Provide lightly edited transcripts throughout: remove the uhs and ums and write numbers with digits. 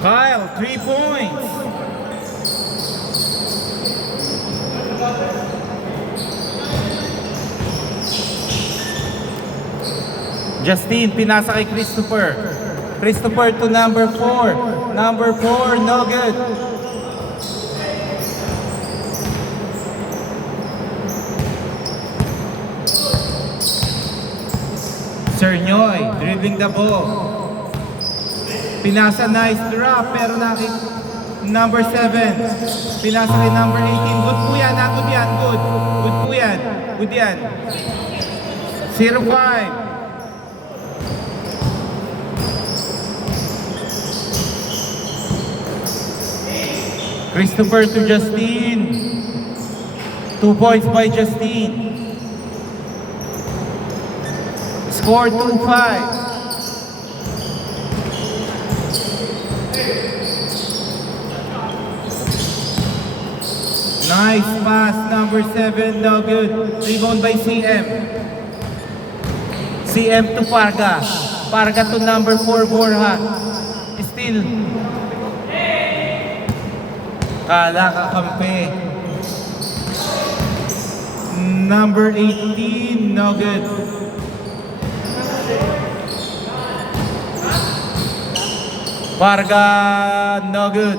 Kyle, 3 points. Justin, pinasa kay Christopher. Christopher to number 4. Number 4, no good. Sernyoy, dribbling the ball. Pinasa, nice drop, pero number 7. Pinasa kay number 18. Good po yan, good yan, good. Good po yan, good yan. 0-5. Christopher to Justin. 2 points by Justin. Score 2-5. Nice pass, number 7, no good. Rebound by CM. CM to Parga. Parga to number 4, Borja. Still. Kala kakampi. Number 18, no good. Parga, no good.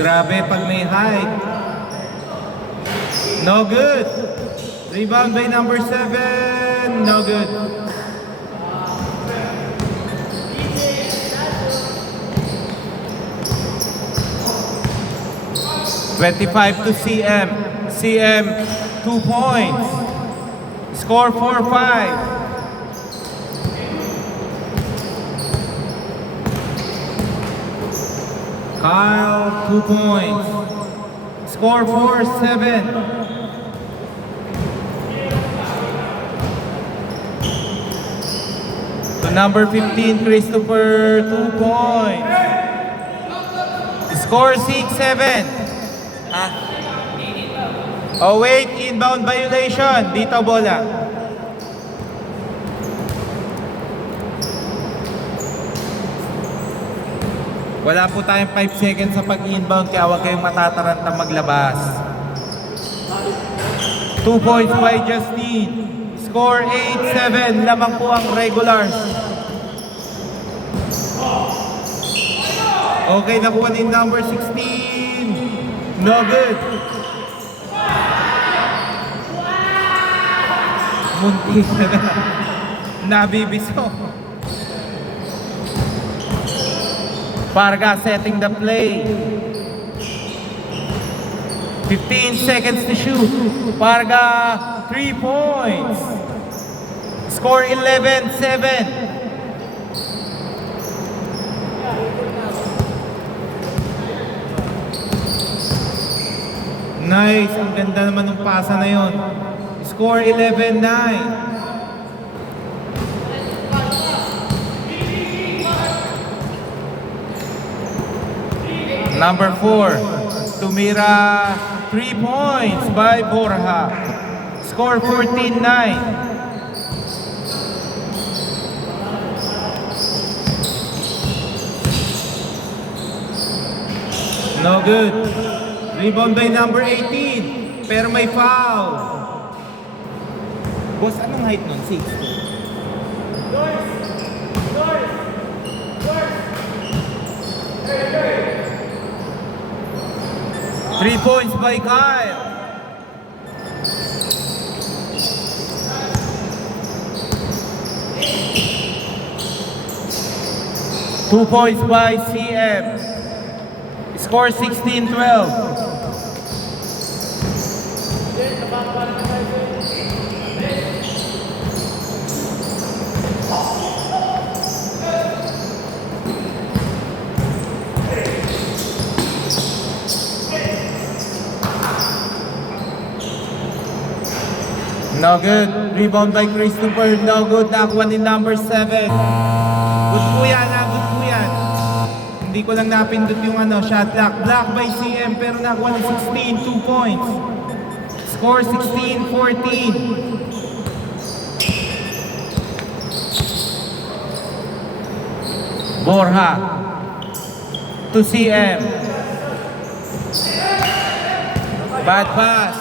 Grabe pag may height. No good. Rebound by number 7. No good. (25 to CM. CM, 2 points. Score 4-5. Kyle, 2 points. Score 4-7. To number 15, Christopher, 2 points. Score 6-7. Oh wait, inbound violation. Dito bola. Wala po tayong 5 seconds sa pag-inbound kaya huwag kayong matataranta maglabas. 2 points by Justin. Score 8-7. Lamang po ang regulars. Okay, nakuha ni number 16. No good. Muntik na nabibiso. Parga setting the play. 15 seconds to shoot. Parga, 3 points. Score 11-7. Nice, ang ganda naman ng pasa na yon. Score 11-9. Number 4, tumira 3 points by Borja. Score 14-9. No good. Rebound by number 18. Pero may foul. Boss, anong height nun? 6? Three points by Kyle. Two points by CM. Score 16-12. No good. Rebound by Christopher. No good. Nakuha ni number 7. Good po yan, good po yan. Hindi ko lang napindot yung shot clock. Block by CM pero nakuha ni 16. 2 points. Score 16-14. Borja to CM. Bad pass.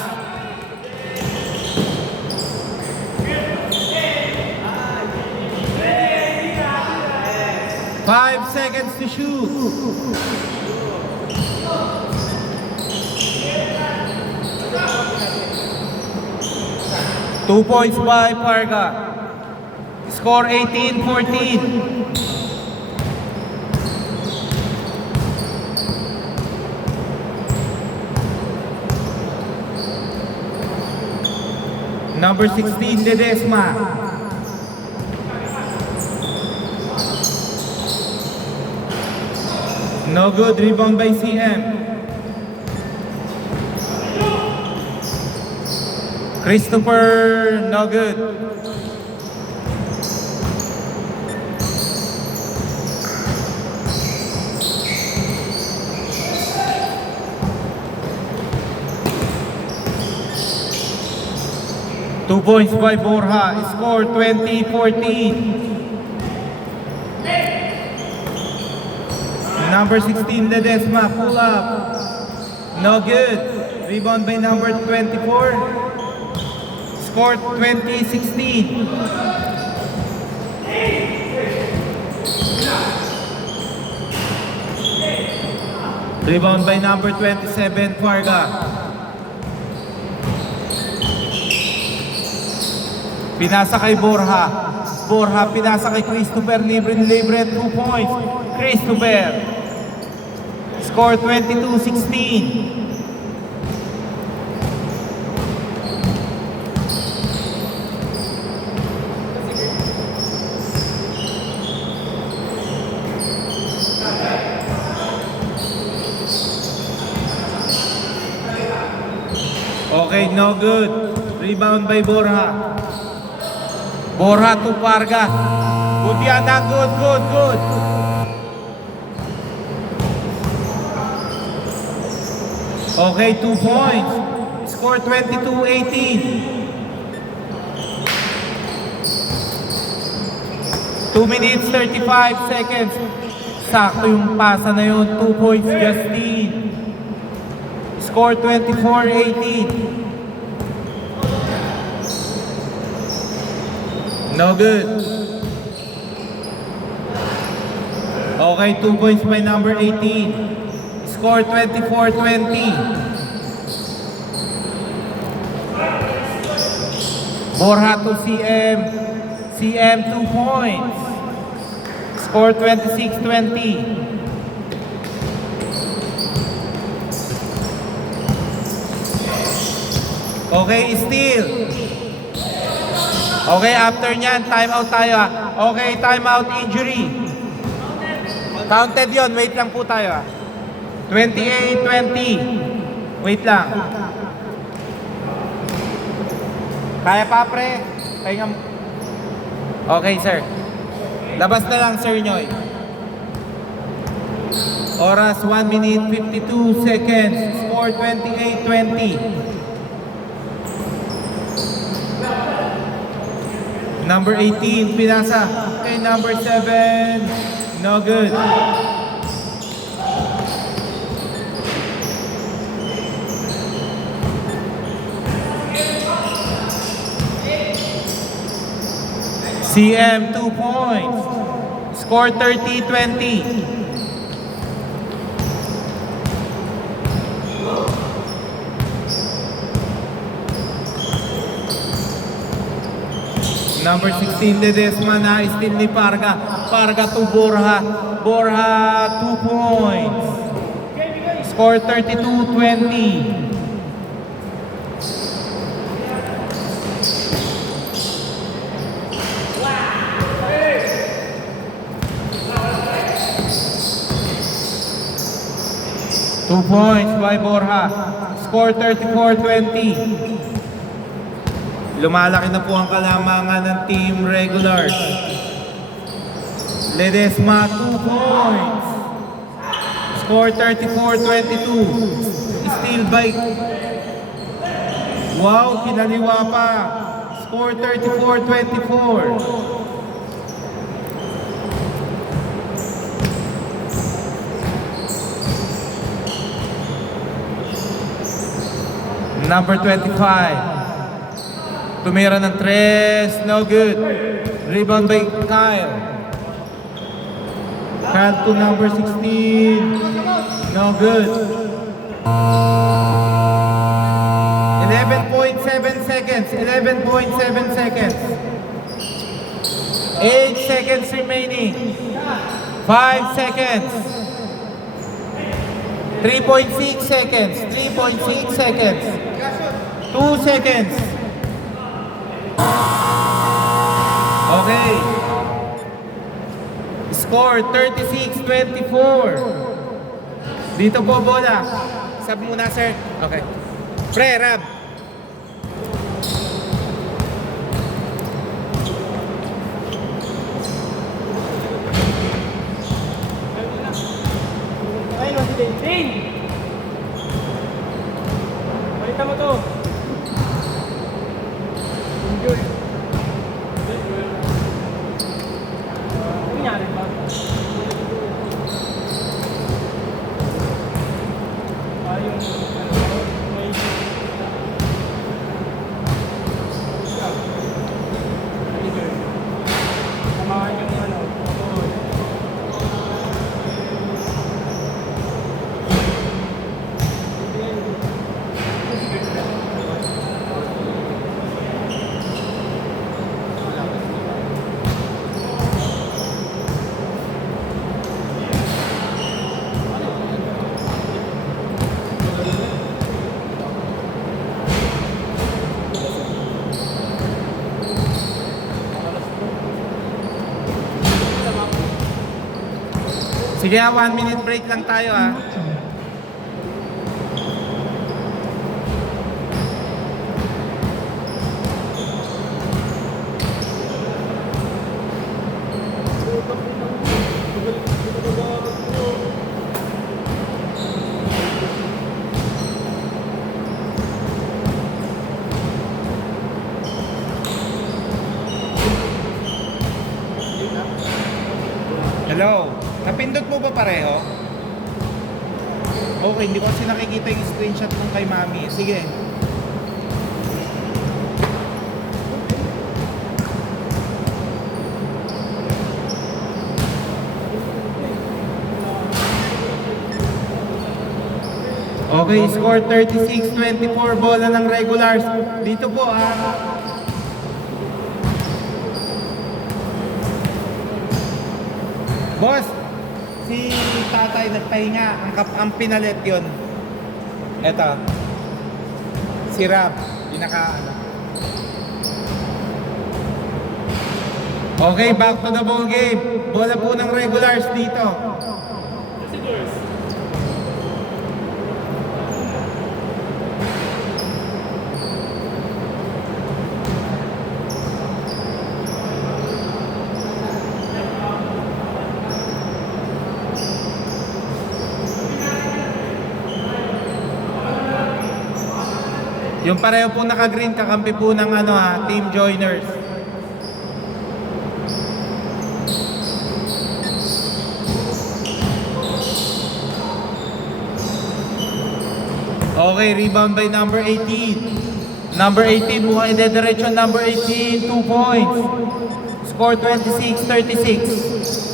Five seconds to shoot. Two points by Parga. Score 18-14. Number 16, Ledesma. No good, rebound by CM. Christopher, no good. Two points by Borja. Score 20-14. Number 16, Ledesma, pull up. No good. Rebound by number 24. Score 20-16. Rebound by number 27, Farga. Pinasa kay Borja. Borja pinasa kay Christopher. Libre, 2 points. Christopher. Score 22-16. Okay, no good. Rebound by Borja. Borja to Parga. Good yan, good. Okay, 2 points. Score 22-18. 2 minutes, 35 seconds. Sakto yung pasa na yun. 2 points, Justin. Score 24-18. No good. Okay, 2 points by number 18. Score 24-20. Borja to CM. CM 2 points. Score 26-20. Okay, still. Okay, after nyan, timeout tayo ha. Okay, timeout injury. Counted yon, wait lang po tayo ha. 28-20. Wait lang. Kaya pa pre? Okay sir. Labas na lang Sir Nyoy. Oras 1 minute 52 seconds. Score 28-20. Number 18, pinasa. Okay, number 7. No good. CM 2 points. Score 30-20. Number 16, Ledesma na still ni Parga. Parga to Borja. Borja 2 points. Score 32-20. Two points by Borja. Score 34-20. Lumalaki na po ang kalamangan ng team regulars. Ledesma 2 points. Score 34-22. Steal by Wow, kinaliwa pa. Score 34-24. Number 25. Tumira ng tres, no good. Rebound by Kyle. Kyle to number 16. No good. 11.7 seconds. 11.7 seconds. 8 seconds remaining. 5 seconds. 3.6 seconds. 3.6 seconds. 2 seconds. Okay. Score 36-24. Dito po bola. Sab muna sir. Okay. Pre, Rab. Ayun, si Dane! Balita mo to! Enjoy! Ano nangyari ba? Yung may... Samahan yung Sige, 1 minute break lang tayo ah. Hello? Napindot mo ba pareho? Okay, hindi ko kasi nakikita yung screenshot nung kay Mami. Sige. Okay, score 36-24, bola ng regulars. Dito po ah. Boss, si tatay nagpahinga, ang pinalit yun. Eto. Si Rab, Okay, back to the ball game. Bola po ng regulars dito. Yung pareho po naka-green, kakampi po ng team joiners. Okay, rebound by number 18. Number 18, mukhang ide-diretso number 18, 2 points. Score 26-36.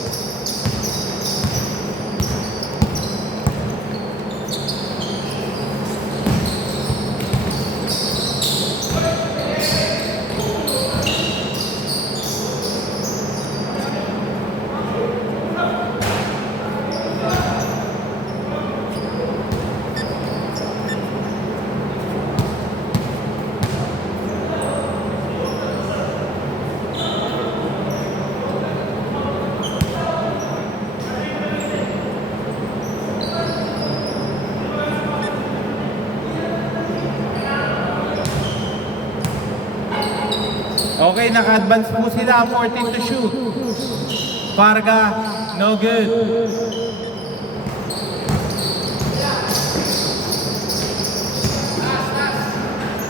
Okay, naka-advance po sila, 14 to shoot. Parga, no good.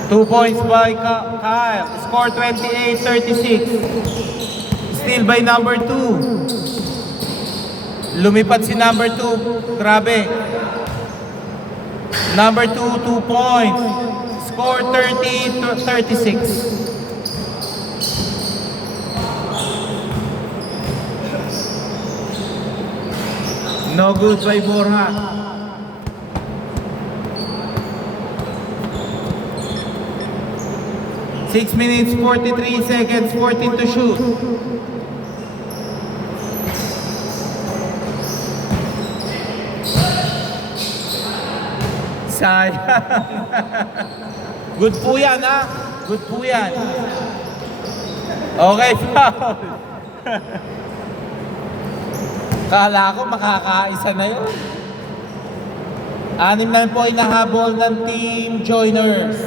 2 points by Kyle. Score 28-36. Steal by number 2. Lumipad si number 2. Grabe. Number 2, 2 points. Score 30-36. No good by Borja. 6 minutes, 43 seconds, 14 to shoot. Sayang. Good po yan, ha? Good po yan. Okay, foul. Kala ko makakaisa na yun. 6 na po ay nahabol ng Team Joiners.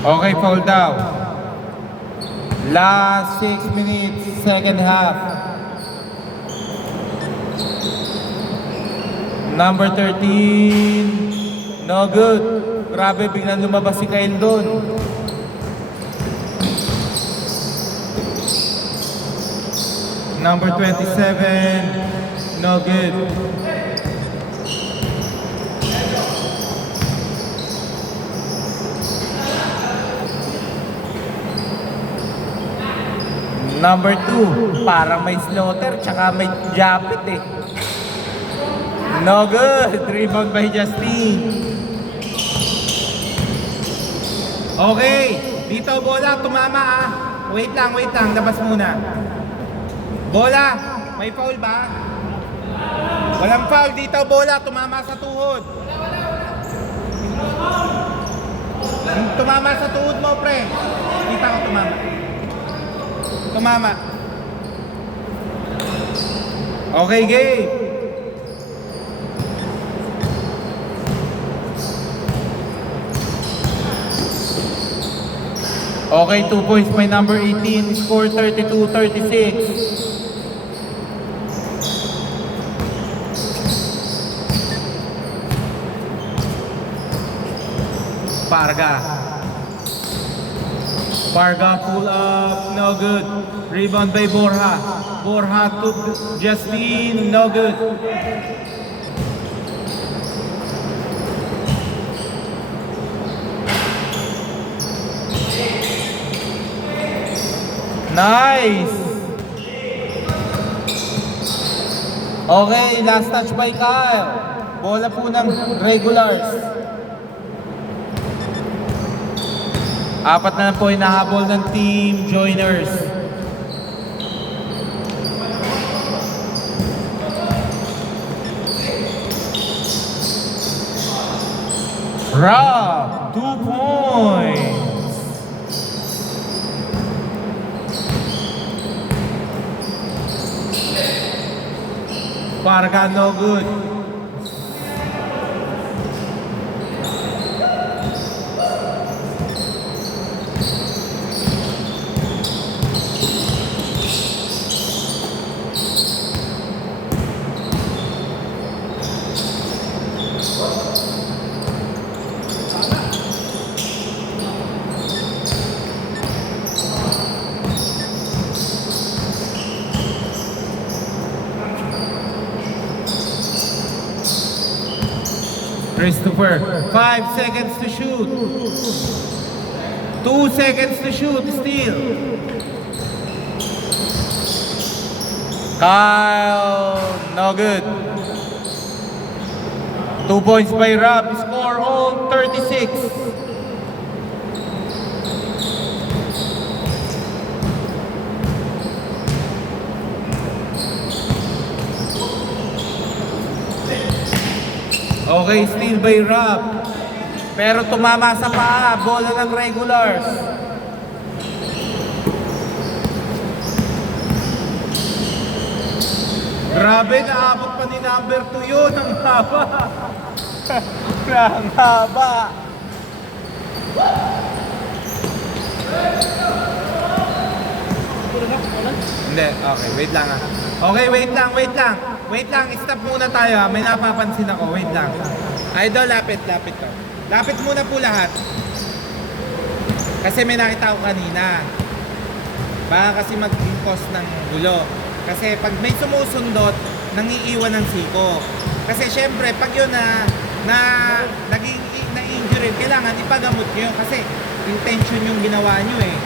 Okay, foul down. Last 6 minutes, second half. Number 13, no good. Grabe, biglang lumabas si Kyle doon. Number 27, no good. Number 2, parang may slaughter, tsaka may japit eh. No good. Rebound by Justine. Okay. Dito, bola. Tumama ah. Wait lang. Labas muna. Bola. May foul ba? Walang foul. Dito, bola. Tumama sa tuhod. Tumama sa tuhod mo, pre. Kita ko tumama. Tumama. Okay, game. Okay, 2 points by number 18. Score 32-36. Parga pull up, no good. Rebound by Borja. Borja to Justine, no good. Nice! Okay, last touch by Kyle. Bola po ng regulars. 4 na po inahabol ng Team Joiners. Rob, 2 points. Parga, no good. Christopher, 5 seconds to shoot. 2 seconds to shoot, steal. Kyle, no good. 2 points by Rob, score all 36. Okay, steal by Rob. Pero tumama sa paa, bola ng regulars. Grabe, naabot pa ni number 2 yun. Ang haba. Ang haba. Hindi, okay, wait lang ah. Okay, wait lang. Wait lang, stop muna tayo ah. May napapansin ako, wait lang. Idol, lapit to. Lapit muna po lahat. Kasi may nakita ko kanina. Baka kasi maging cause ng gulo. Kasi pag may sumusundot, nangiiwan ng siko. Kasi syempre, pag yun naging na-injury, kailangan ipagamot nyo yun. Kasi intention yung ginawa nyo eh.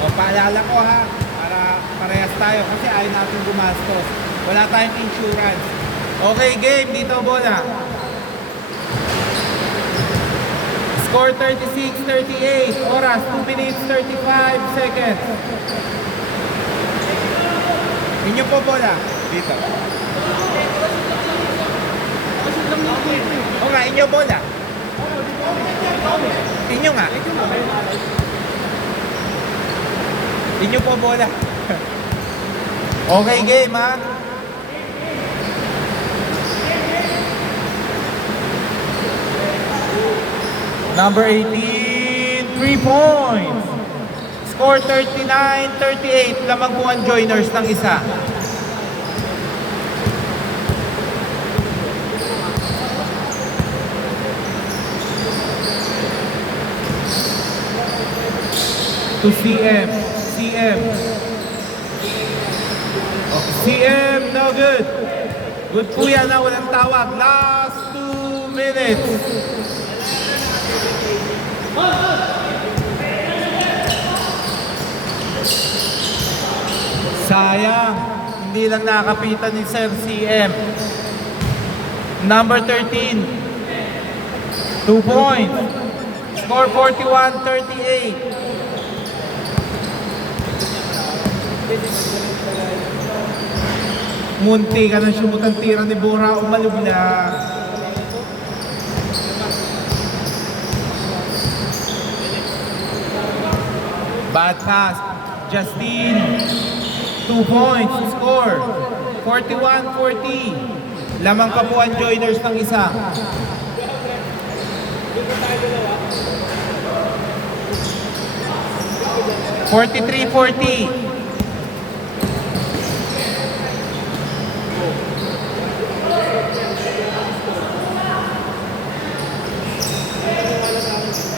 O, paalala ko ha, para parehas tayo. Kasi ayaw natin gumastos. Wala tayong insurance. Okay, game. Dito bola. Score 36-38. Oras 2 minutes 35 seconds. Inyo po bola. Dito. O nga, inyo bola. Inyo nga. Inyo po bola. Okay, game ha. Number 18, 3 points. Score 39-38. Lamang po ang joiners ng isa. To CM. CM, no good. Good po yan na walang tawag. Last 2 minutes. Sayang, hindi lang nakapitan ni Sir CM. Number 13, 2 points. Score 41-38. Munti ka na sumutang tira ni Bora, umalubla. Bad pass. Justine, 2 points. Score 41-40. Lamang pa po ang joiners ng isa. (43-40).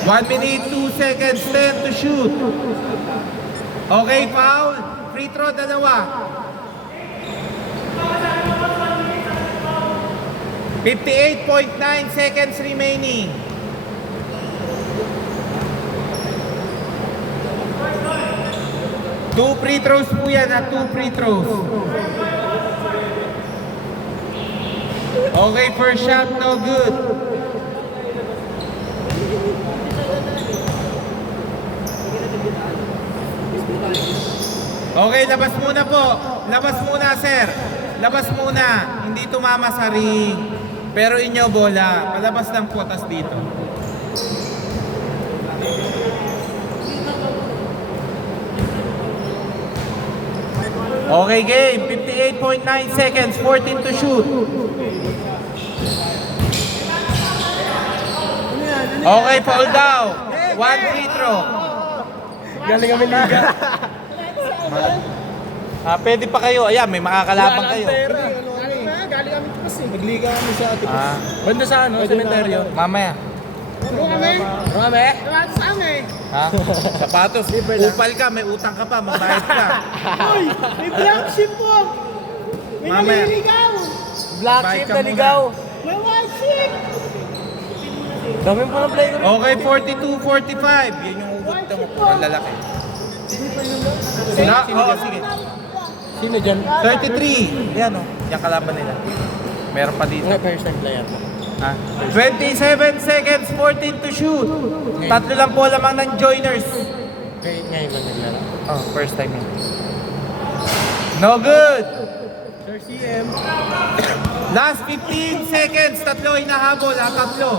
One minute, 2 seconds, 10 to shoot. Okay, foul. Free throw, dalawa. 58.9 seconds remaining. Two free throws po yan, ha? 2 free throws. Okay, first shot, no good. Okay, labas muna po. Labas muna, sir. Labas muna. Hindi tumama sa ring. Pero inyo bola. Palabas ng potas dito. Okay, game. 58.9 seconds. 14 to shoot. Okay, foul down. 1 free throw. Galing kami liga. Pwede pa kayo. Ayan, may makakalaban kayo. Galing kami tapos eh. Nagliga kami sa ate ko. Banda sa ano? Cementerio. Mamaya. Ano kami? Marami? Lahat sa amin. Ha? Sapatos. Upal ka, may utang ka pa, mabayad ka. Uy! May black sheep po! May Mamaya. naliligaw! Black Bike sheep ka na muna. ligaw. May white sheep! Dami po ng play ko rin. Okay, 42-45. Yan yung ugot mo. Ang lalaki. Oo, sige. Sino dyan? 33. Yan o. Yan kalaban nila. Meron pa dito. Nga first time player. Ha? 27 seconds, 14 to shoot. Tatlo lang po lamang ng joiners. Ngayon lang naglaro. Oh, first time yun. No good. Sir CM. Last 15 seconds. Tatlo hinahabol ha. Tatlo.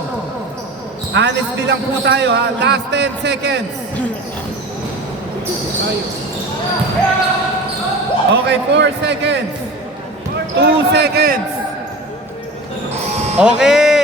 Honestly lang po tayo ha. Last 10 seconds. Okay, 4 seconds. 2 seconds. Okay.